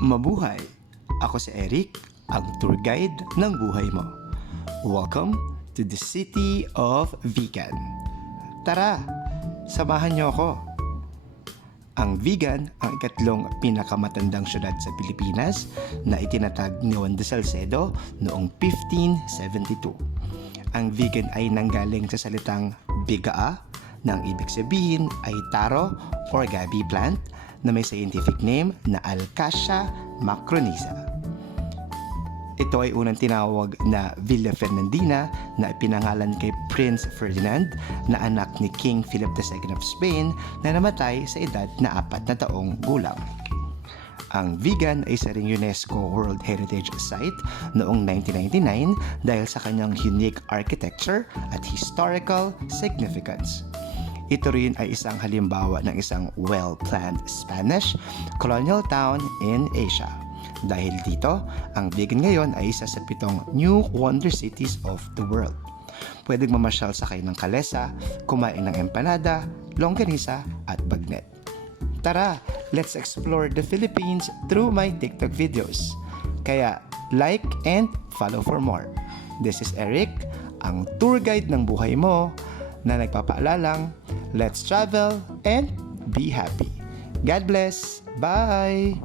Mabuhay! Ako si Eric, ang tour guide ng buhay mo. Welcome to the city of Vigan. Tara, samahan niyo ako. Ang Vigan ang ikatlong pinakamatandang syudad sa Pilipinas na itinatag ni Juan de Salcedo noong 1572. Ang Vigan ay nanggaling sa salitang bigaa, nang ibig sabihin ay taro or gabi plant na may scientific name na Alcasia macronisa. Ito ay unang tinawag na Villa Fernandina na ipinangalan kay Prince Ferdinand na anak ni King Philip II of Spain na namatay sa edad na 4 na taong gulang. Ang Vigan ay isa ring UNESCO World Heritage Site noong 1999 dahil sa kanyang unique architecture at historical significance. Ito rin ay isang halimbawa ng isang well-planned Spanish colonial town in Asia. Dahil dito, ang Vigan ngayon ay isa sa 7 new wonder cities of the world. Pwedeng mamasyal sakay ng kalesa, kumain ng empanada, longganisa at bagnet. Tara, let's explore the Philippines through my TikTok videos. Kaya like and follow for more. This is Eric, ang tour guide ng buhay mo na nagpapaalalang, let's travel and be happy. God bless. Bye!